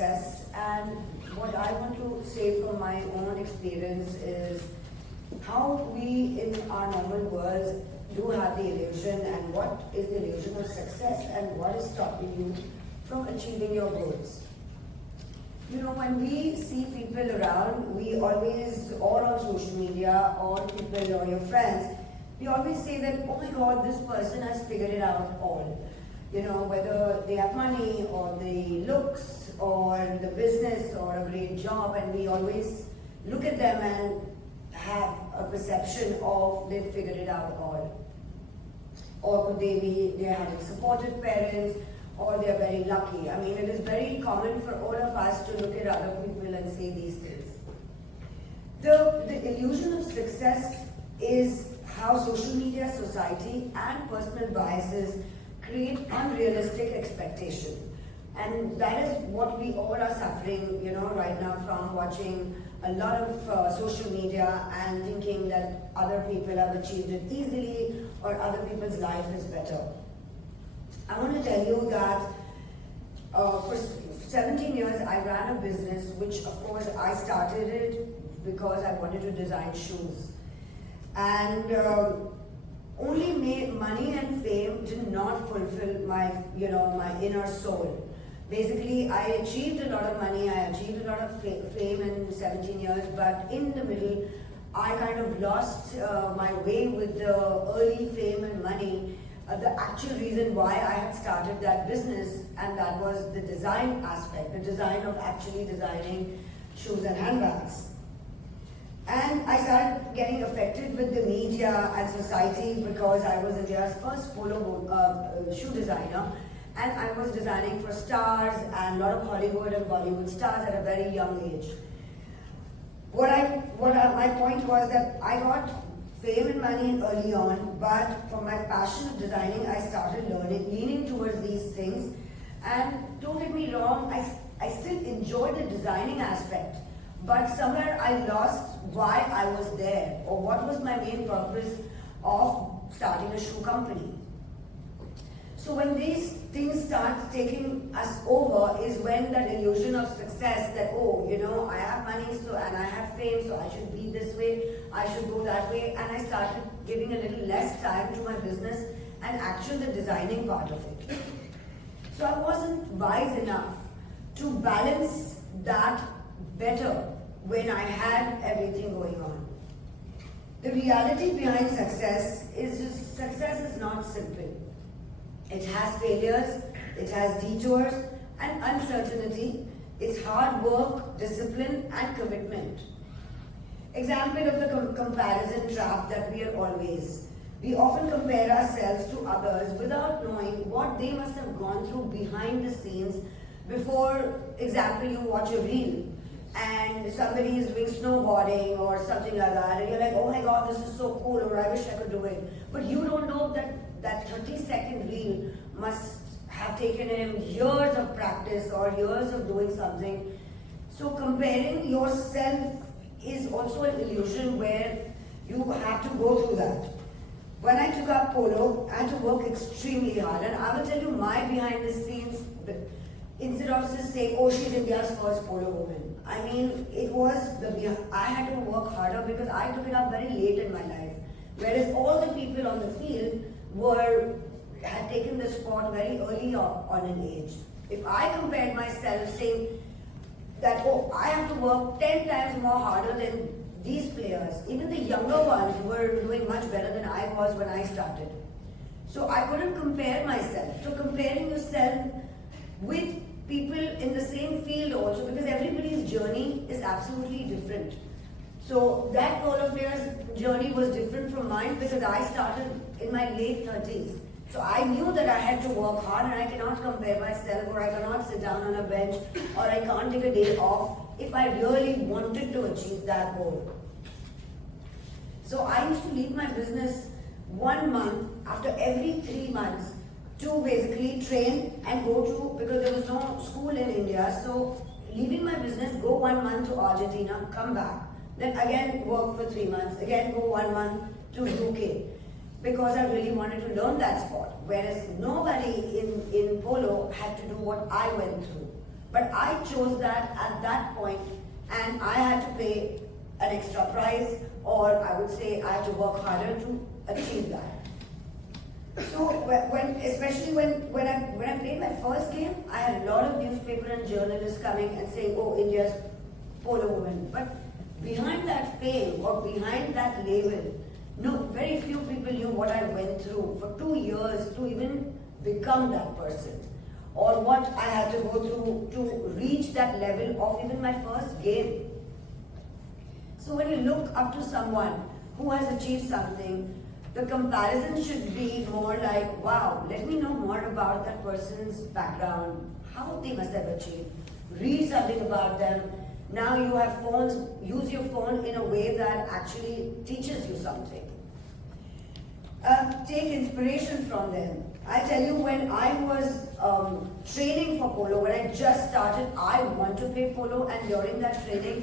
success, and what I want to say from my own experience is how we in our normal worlds do have the illusion, and what is the illusion of success and what is stopping you from achieving your goals. You know, when we see people around, we always, or on social media, or people or your friends, we always say that, oh my God, this person has figured it out all. You know, whether they have money or the looks or the business or a great job, and we always look at them and have a perception of they've figured it out all. Or could they be, they're having supportive parents, or they're very lucky. I mean, it is very common for all of us to look at other people and say these things. The illusion of success is how social media, society, and personal biases create unrealistic expectation. And that is what we all are suffering, you know, right now from watching a lot of social media and thinking that other people have achieved it easily or other people's life is better. I want to tell you that for 17 years I ran a business, which of course I started it because I wanted to design shoes. And only money and fame did not fulfill my, my inner soul. Basically, I achieved a lot of money, I achieved a lot of fame in 17 years, but in the middle, I kind of lost my way with the early fame and money. The actual reason why I had started that business, and that was the design aspect, the design of actually designing shoes and handbags. And I started getting affected with the media and society because I was India's first polo shoe designer, and I was designing for stars and a lot of Hollywood and Bollywood stars at a very young age. My point was that I got fame and money early on, but for my passion of designing, I started leaning towards these things. And don't get me wrong, I still enjoyed the designing aspect, but somewhere I lost why I was there, or what was my main purpose of starting a shoe company. So when these things start taking us over is when that illusion of success that, oh, I have money and I have fame, so I should be this way, I should go that way, and I started giving a little less time to my business and actually the designing part of it. So I wasn't wise enough to balance that better when I had everything going on. The reality behind success is not simple. It has failures, it has detours and uncertainty. It's hard work, discipline and commitment. Example of the comparison trap that we are always. We often compare ourselves to others without knowing what they must have gone through behind the scenes before, example, you watch a reel and somebody is doing snowboarding or something like that and you're like, oh my God, this is so cool, or I wish I could do it. But you don't know that 30-second reel must have taken him years of practice or years of doing something. So comparing yourself is also an illusion where you have to go through that. When I took up polo, I had to work extremely hard, and I will tell you my behind the scenes, instead of just saying, oh, she's India's first polo woman. I mean, I had to work harder because I took it up very late in my life. Whereas all the people on the field had taken the sport very early on in age. If I compared myself saying that, oh, I have to work 10 times more harder than these players, even the younger ones were doing much better than I was when I started. So I couldn't compare myself. So comparing yourself with people in the same field also, because everybody's journey is absolutely different. So that polo player's journey was different from mine because I started in my late 30s. So I knew that I had to work hard, and I cannot compare myself, or I cannot sit down on a bench, or I can't take a day off if I really wanted to achieve that goal. So I used to leave my business 1 month after every 3 months to basically train and go to, because there was no school in India, so leaving my business, go 1 month to Argentina, come back. Then again work for 3 months, again go 1 month to UK, because I really wanted to learn that sport. Whereas nobody in polo had to do what I went through. But I chose that at that point, and I had to pay an extra price, or I would say I had to work harder to achieve that. So especially when I played my first game, I had a lot of newspaper and journalists coming and saying, "Oh, India's polo woman." But behind that fame or behind that label, no, very few people knew what I went through for 2 years to even become that person, or what I had to go through to reach that level of even my first game. So when you look up to someone who has achieved something, the comparison should be more like, wow, let me know more about that person's background, how they must have achieved. Read something about them. Now you have phones, use your phone in a way that actually teaches you something. Take inspiration from them. I tell you, when I was training for polo, when I just started, I want to play polo, and during that training,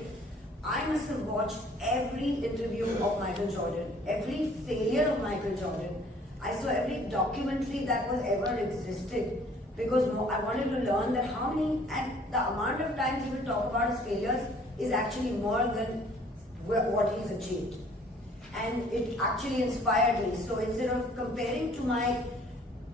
I must have watched every interview of Michael Jordan, every failure of Michael Jordan. I saw every documentary that was ever existed, because I wanted to learn that how many, and the amount of times he will talk about his failures is actually more than what he's achieved. And it actually inspired me. So instead of comparing to my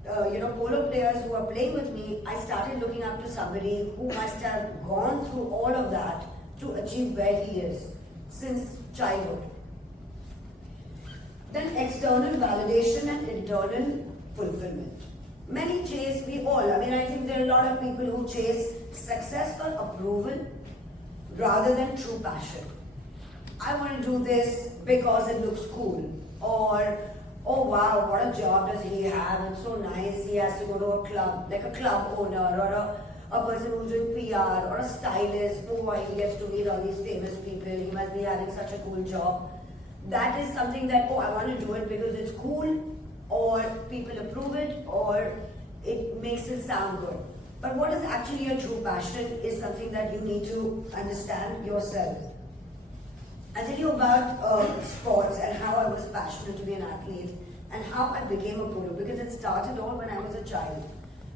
polo players who are playing with me, I started looking up to somebody who must have gone through all of that to achieve where he is since childhood. Then external validation and internal fulfillment. Many chase, I think there are a lot of people who chase success for approval rather than true passion. I want to do this because it looks cool, or oh wow, what a job does he have, it's so nice, he has to go to a club, like a club owner, or a person who's doing PR, or a stylist, oh, he gets to meet all these famous people, he must be having such a cool job. That is something that, I want to do it because it's cool, or people approve it, or it makes it sound good. But what is actually your true passion is something that you need to understand yourself. I'll tell you about sports and how I was passionate to be an athlete and how I became a polo, because it started all when I was a child.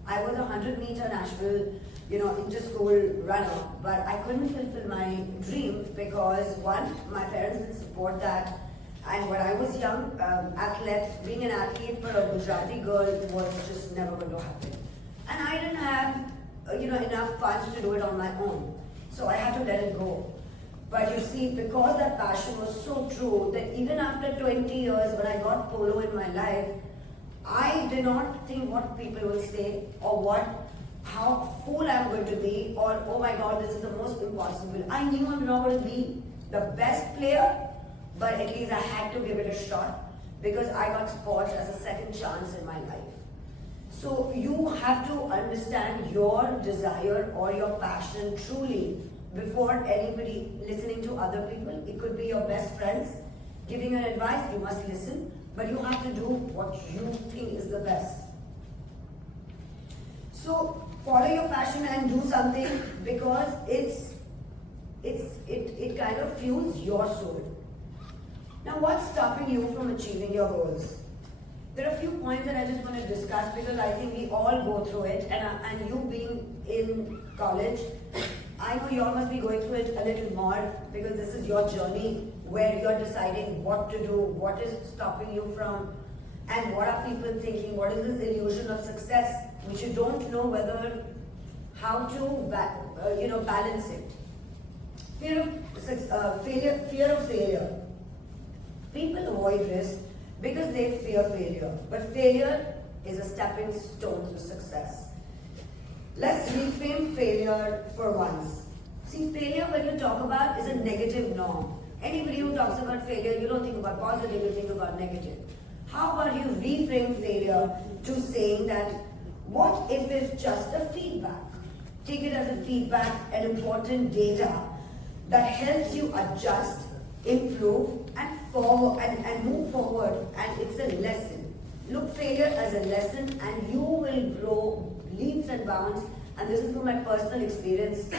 I was a 100-meter national, inter-school runner, but I couldn't fulfill my dream because, one, my parents didn't support that, and when I was young, being an athlete for a Gujarati girl was just never going to happen. And I didn't have, enough funds to do it on my own, so I had to let it go. But you see, because that passion was so true, that even after 20 years, when I got polo in my life, I did not think what people will say, or how fool I'm going to be, or oh my God, this is the most impossible. I knew I'm not going to be the best player, but at least I had to give it a shot, because I got sports as a second chance in my life. So you have to understand your desire or your passion truly before anybody listening to other people. It could be your best friends giving you advice, you must listen, but you have to do what you think is the best. So follow your passion and do something, because it kind of fuels your soul. Now, what's stopping you from achieving your goals? There are a few points that I just want to discuss, because I think we all go through it, and you being in college, I know you all must be going through it a little more, because this is your journey where you're deciding what to do, what is stopping you from, and what are people thinking, what is this illusion of success, which you don't know how to balance it. Fear of failure. People avoid risk because they fear failure, but failure is a stepping stone to success. Let's reframe failure for once. See, failure, when you talk about, is a negative norm. Anybody who talks about failure, you don't think about positive, you think about negative. How about you reframe failure to saying that, what if it's just a feedback? Take it as a feedback, an important data that helps you adjust, improve, and move forward, and it's a lesson. Look failure as a lesson, and you will grow leaps and bounds. And this is from my personal experience.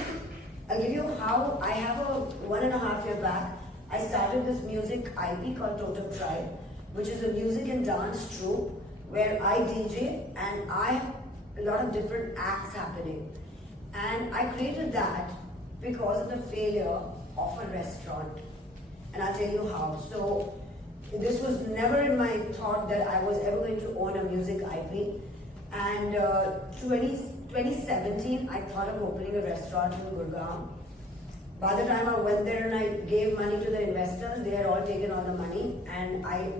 I'll give you how. I have a 1.5 year back, I started this music IP called Totem Tribe, which is a music and dance troupe where I DJ and I have a lot of different acts happening. And I created that because of the failure of a restaurant. And I'll tell you how. So this was never in my thought that I was ever going to own a music IP. And 2017, I thought of opening a restaurant in Gurgaon. By the time I went there and I gave money to the investors, they had all taken all the money, and I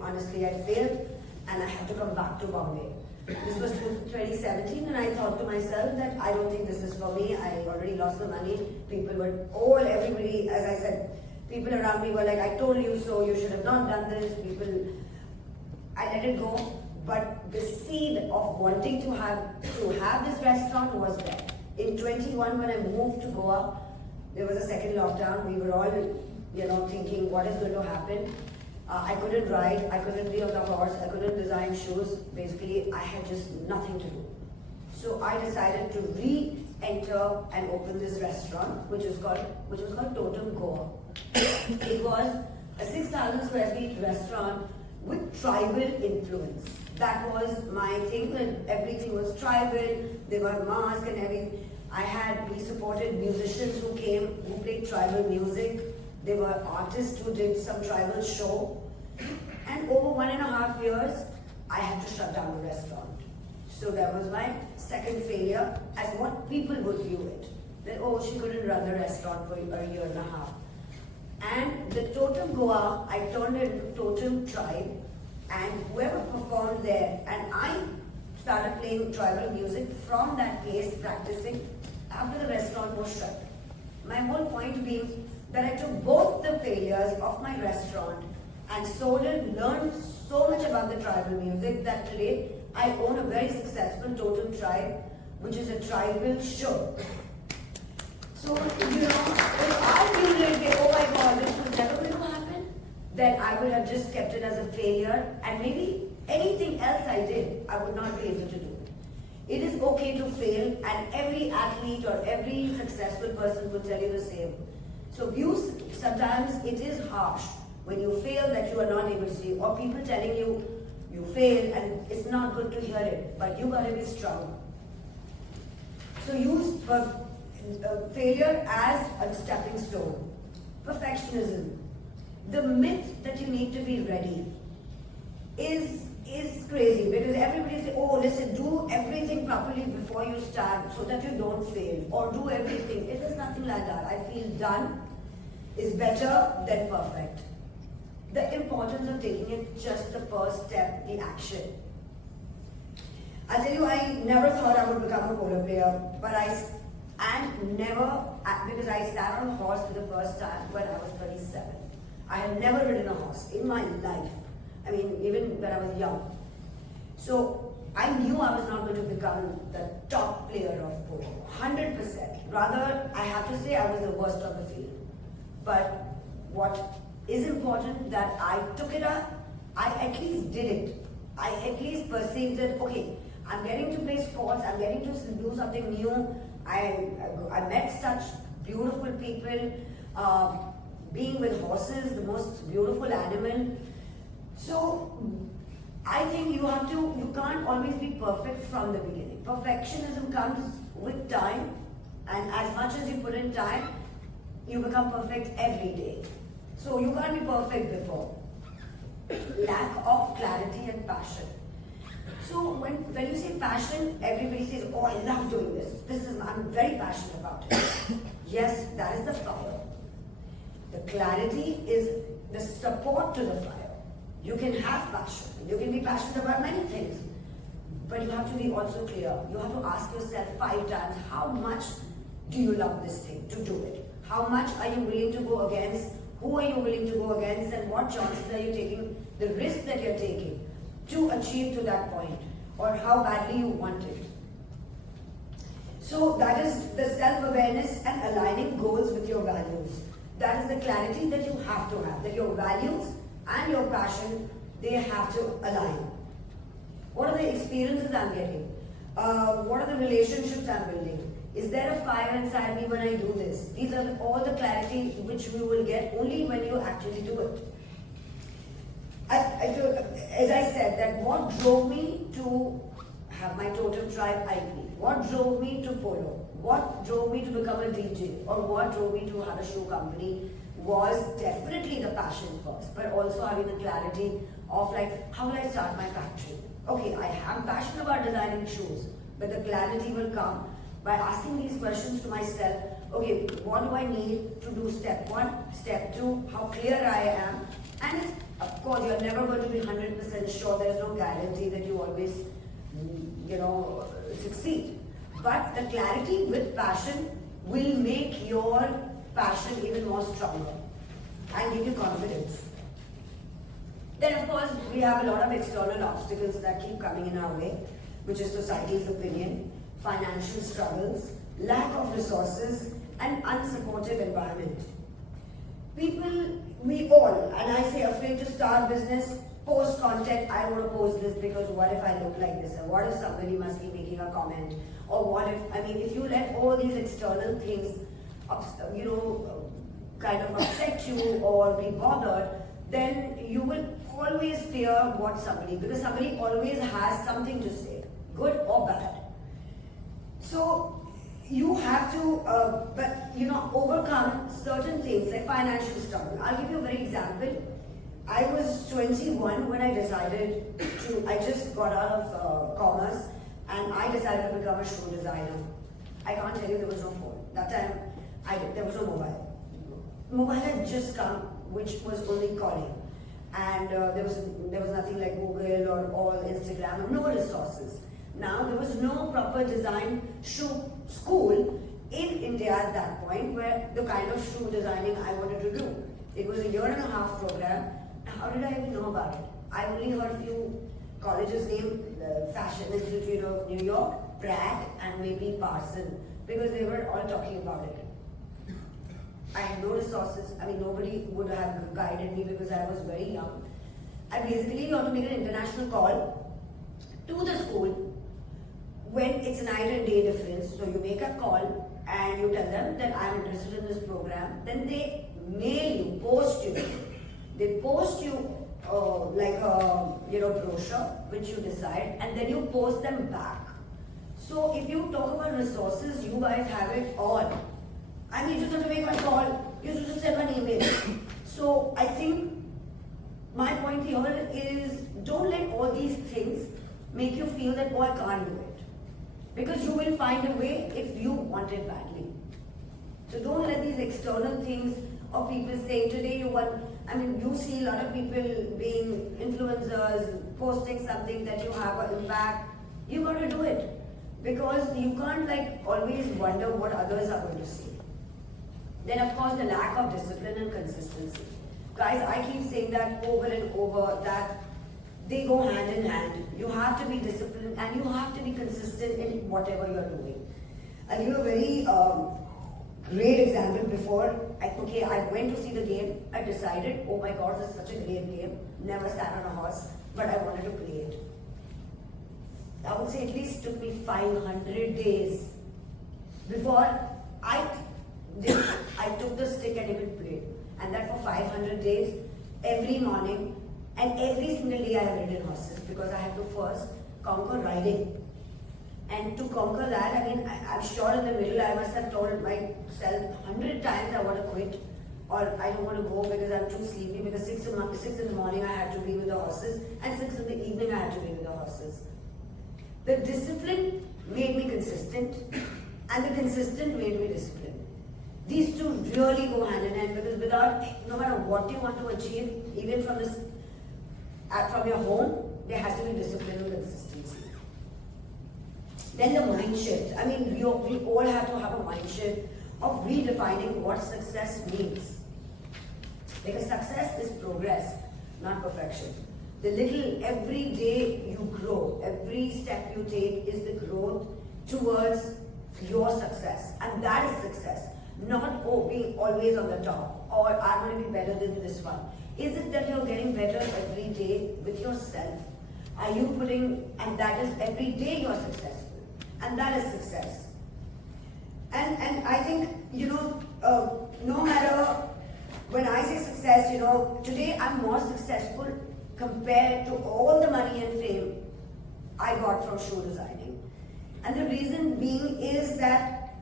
failed, and I had to come back to Bombay. This was 2017, and I thought to myself that I don't think this is for me. I already lost the money. People were, everybody, as I said, people around me were like, I told you so, you should have not done this. I let it go. But the seed of wanting to have this restaurant was there. In 21, when I moved to Goa, there was a second lockdown. We were all, thinking what is going to happen. I couldn't ride, I couldn't be on the horse, I couldn't design shoes. Basically, I had just nothing to do. So I decided to re-enter and open this restaurant, which was called Totem Goa. It was a 6,000 square feet restaurant with tribal influence. That was my thing, and everything was tribal. There were masks and everything. We supported musicians who came, who played tribal music. There were artists who did some tribal show. And over 1.5 years, I had to shut down the restaurant. So that was my second failure, as what people would view it. That, she couldn't run the restaurant for a 1.5 years. And the Totem Goa, I turned it into Totem Tribe, and whoever performed there, and I started playing tribal music from that place, practicing after the restaurant was shut. My whole point being that I took both the failures of my restaurant and learned so much about the tribal music that today I own a very successful Totem Tribe, which is a tribal show. So, if I knew that, oh my God, this was never going to happen, then I would have just kept it as a failure, and maybe anything else I did, I would not be able to do it. It is okay to fail, and every athlete or every successful person will tell you the same. So sometimes it is harsh when you fail that you are not able to see, or people telling you you failed, and it's not good to hear it, but you gotta be strong. So use failure as a stepping stone. Perfectionism. The myth that you need to be ready is crazy, because everybody says, listen, do everything properly before you start so that you don't fail, or do everything. It is nothing like that. I feel done is better than perfect. The importance of taking it just the first step, the action. I'll tell you, I never thought I would become a polo player, because I sat on a horse for the first time when I was 27. I had never ridden a horse in my life. I mean, even when I was young. So I knew I was not going to become the top player of polo, 100%. Rather, I have to say I was the worst on the field. But what is important that I took it up, I at least did it. I at least perceived that, okay, I'm getting to play sports, I'm getting to do something new. I met such beautiful people, being with horses, the most beautiful animal. So I think you can't always be perfect from the beginning. Perfectionism comes with time, and as much as you put in time, you become perfect every day. So you can't be perfect before. Lack of clarity and passion. So when you say passion, everybody says, I love doing this. I'm very passionate about it. Yes, that is the fire. The clarity is the support to the fire. You can have passion. You can be passionate about many things. But you have to be also clear. You have to ask yourself 5 times, how much do you love this thing to do it? How much are you willing to go against? Who are you willing to go against? And what chances are you taking? The risk that you're taking to achieve to that point, or how badly you want it. So that is the self-awareness and aligning goals with your values. That is the clarity that you have to have, that your values and your passion, they have to align. What are the experiences I'm getting? What are the relationships I'm building? Is there a fire inside me when I do this? These are all the clarity which we will get only when you actually do it. As I said, that what drove me to have my Totem Tribe IP? What drove me to polo? what drove me to become a DJ or what drove me to have a shoe company was definitely the passion first, but also having the clarity of like, how will I start my factory? Okay, I am passionate about designing shoes, but the clarity will come by asking these questions to myself. Okay, what do I need to do step one, step two, how clear I am? And it's, of course, you're never going to be 100% sure. There's no guarantee that you always, succeed. But the clarity with passion will make your passion even more stronger and give you confidence. Then, of course, we have a lot of external obstacles that keep coming in our way, which is society's opinion, financial struggles, lack of resources, and unsupportive environment. People, we all, and I say afraid to start business, post content, I want to post this because what if I look like this? Or what if somebody must be making a comment? Or what if, if you let all these external things, kind of upset you or be bothered, then you will always fear what somebody, because somebody always has something to say, good or bad. So you have to, overcome certain things like financial struggle. I'll give you a very example. I was 21 when I decided I just got out of commerce and I decided to become a shoe designer. I can't tell you, there was no phone. That time, there was no mobile. Mobile had just come, which was only calling. And there was nothing like Google or all Instagram, no resources. Now, there was no proper design shoe school in India at that point where the kind of shoe designing I wanted to do. It was a 1.5-year program. How did I even know about it? I only heard a few colleges named the Fashion Institute of New York, Pratt, and maybe Parson, because they were all talking about it. I had no resources. Nobody would have guided me because I was very young. I basically got to make an international call to the school when it's a night and day difference. So you make a call and you tell them that I'm interested in this program. Then they mail you, post you. They post you like a brochure which you decide, and then you post them back. So if you talk about resources, you guys have it all. You just have to make a call, you just send an email. So I think my point here is, don't let all these things make you feel that, oh, I can't do it. Because you will find a way if you want it badly. So don't let these external things or people saying today you want, you see a lot of people being influencers, posting something that you have an impact. You got to do it. Because you can't always wonder what others are going to say. Then of course the lack of discipline and consistency. Guys, I keep saying that over and over, that they go hand in hand. You have to be disciplined and you have to be consistent in whatever you're doing. I'll give a very great example before. I went to see the game. I decided, oh my God, this is such a great game. Never sat on a horse, but I wanted to play it. I would say at least took me 500 days before I took the stick and even played. And that for 500 days, every morning and every single day I have ridden horses, because I had to first conquer riding. And to conquer that, I'm sure in the middle I must have told myself 100 times I want to quit, or I don't want to go because I'm too sleepy, because 6 in the morning I had to be with the horses and 6 in the evening I had to be with the horses. The discipline made me consistent and the consistent made me disciplined. These two really go hand in hand, because no matter what you want to achieve, even from your home, there has to be discipline and consistency. Then the mind shift. We all have to have a mind shift of redefining what success means. Because success is progress, not perfection. Every day you grow, every step you take is the growth towards your success. And that is success. Not being always on the top, or I'm going to be better than this one. Is it that you're getting better every day with yourself? Are you and that is every day you're successful. And that is success. And I think, no matter, when I say success, today I'm more successful compared to all the money and fame I got from shoe designing. And the reason being is that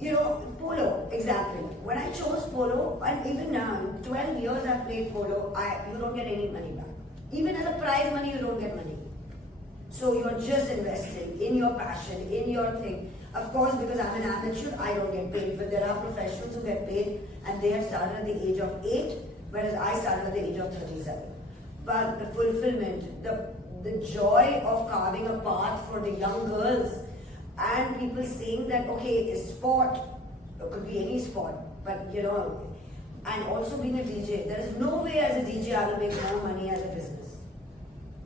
Polo, example. When I chose polo, and even now, 12 years I've played polo, you don't get any money back. Even as a prize money, you don't get money. So you're just investing in your passion, in your thing. Of course, because I'm an amateur, I don't get paid, but there are professionals who get paid, and they have started at the age of 8, whereas I started at the age of 37. But the fulfillment, the joy of carving a path for the young girls, and people saying that, okay, a sport, it could be any sport, but and also being a DJ, there is no way as a DJ I will make more money as a business.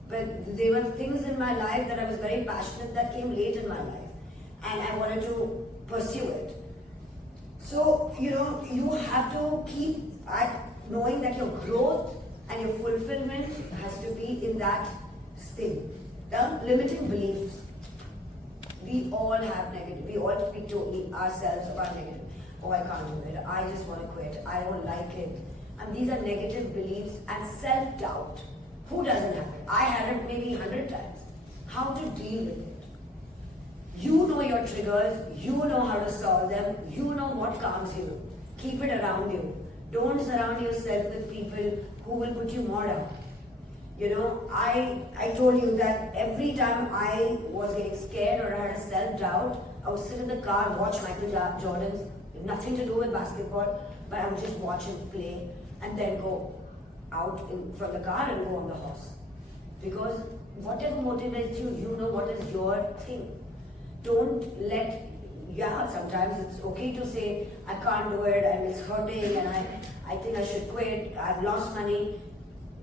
But there were things in my life that I was very passionate that came late in my life, and I wanted to pursue it. So, you have to keep at knowing that your growth and your fulfillment has to be in that state. The limiting beliefs. We all have negative. We all speak to ourselves about negative. Oh, I can't do it. I just want to quit. I don't like it. And these are negative beliefs and self-doubt. Who doesn't have it? I had it maybe 100 times. How to deal with it? You know your triggers. You know how to solve them. You know what calms you. Keep it around you. Don't surround yourself with people who will put you more down. I told you that every time I was getting scared or I had a self-doubt, I would sit in the car, watch Michael Jordan's, nothing to do with basketball, but I would just watch him play and then go out from the car and go on the horse. Because whatever motivates you, you know what is your thing. Don't let, sometimes it's okay to say, I can't do it and it's hurting and I think I should quit, I've lost money.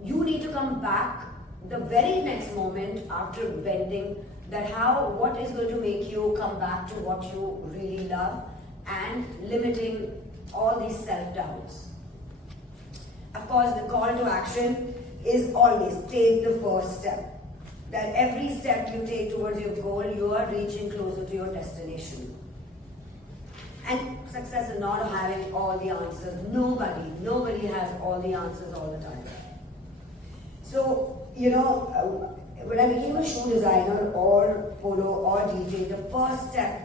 You need to come back the very next moment after venting that what is going to make you come back to what you really love and limiting all these self-doubts. Of course, the call to action is always take the first step. That every step you take towards your goal, you are reaching closer to your destination. And success is not having all the answers. Nobody has all the answers all the time. So, when I became a shoe designer or polo or DJ, the first step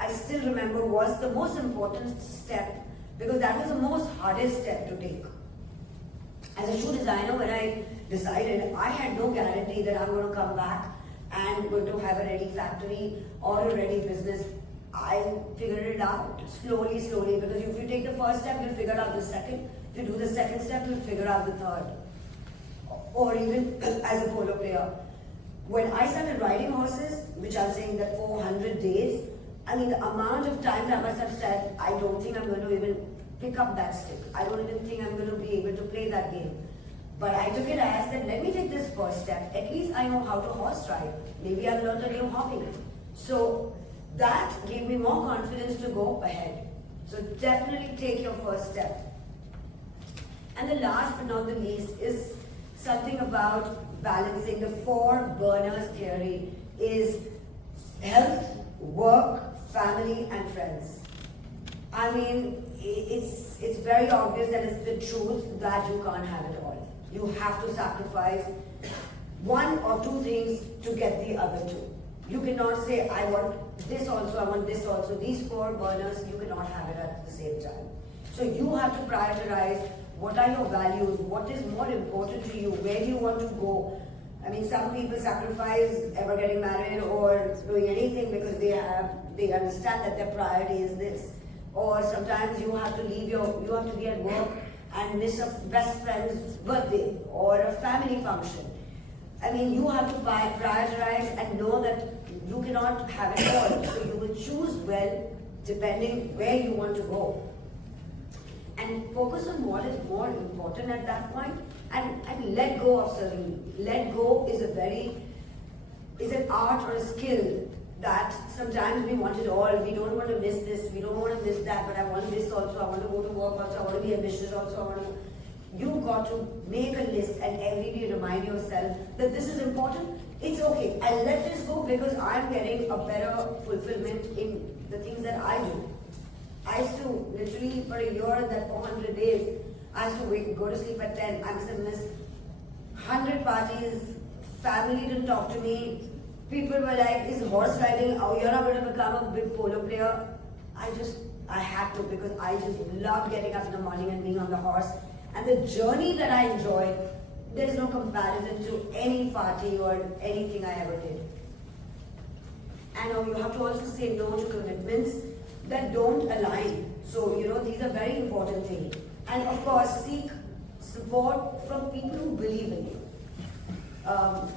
I still remember, was the most important step because that was the most hardest step to take. As a shoe designer, when I decided, I had no guarantee that I'm going to come back and going to have a ready factory or a ready business. I figured it out slowly, because if you take the first step, you'll figure out the second. If you do the second step, you'll figure out the third. Or even as a polo player. When I started riding horses, which I'm saying that 400 days, the amount of times I must have said, I don't think I'm going to even pick up that stick. I don't even think I'm going to be able to play that game. But I took it as that, let me take this first step. At least I know how to horse ride. Maybe I've learned a new hobby. So that gave me more confidence to go ahead. So definitely take your first step. And the last but not the least is something about balancing. The 4 burners theory is health, work, family and friends. It's very obvious that it's the truth that you can't have it all. You have to sacrifice one or two things to get the other two. You cannot say, I want this also, I want this also. These 4 burners, you cannot have it at the same time. So you have to prioritize what are your values, what is more important to you, where do you want to go. Some people sacrifice ever getting married or doing anything because they understand that their priority is this. Or sometimes you have to you have to be at work and miss a best friend's birthday or a family function. You have to prioritize and know that you cannot have it all. So you will choose well depending where you want to go. And focus on what is more important at that point and let go of certain. Let go is an art or a skill that sometimes we want it all. We don't want to miss this, we don't want to miss that, but I want this also, I want to go to work also, I want to be ambitious also, You've got to make a list and every day remind yourself that this is important. It's okay, I'll let this go because I'm getting a better fulfillment in the things that I do. I used to, literally for a year, that 400 days, I used to go to sleep at 10. I must have missed 100 parties, family didn't talk to me. People were like, is horse riding, oh, you're not going to become a big polo player. I had to, because I just love getting up in the morning and being on the horse. And the journey that I enjoy, there's no comparison to any party or anything I ever did. And you have to also say no to commitments that don't align. So, these are very important things. And of course, seek support from people who believe in you.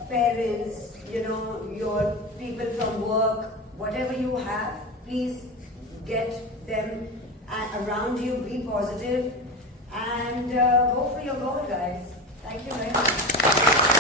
Parents, your people from work, whatever you have, please get them around you, be positive, and go for your goal, guys. Thank you very much.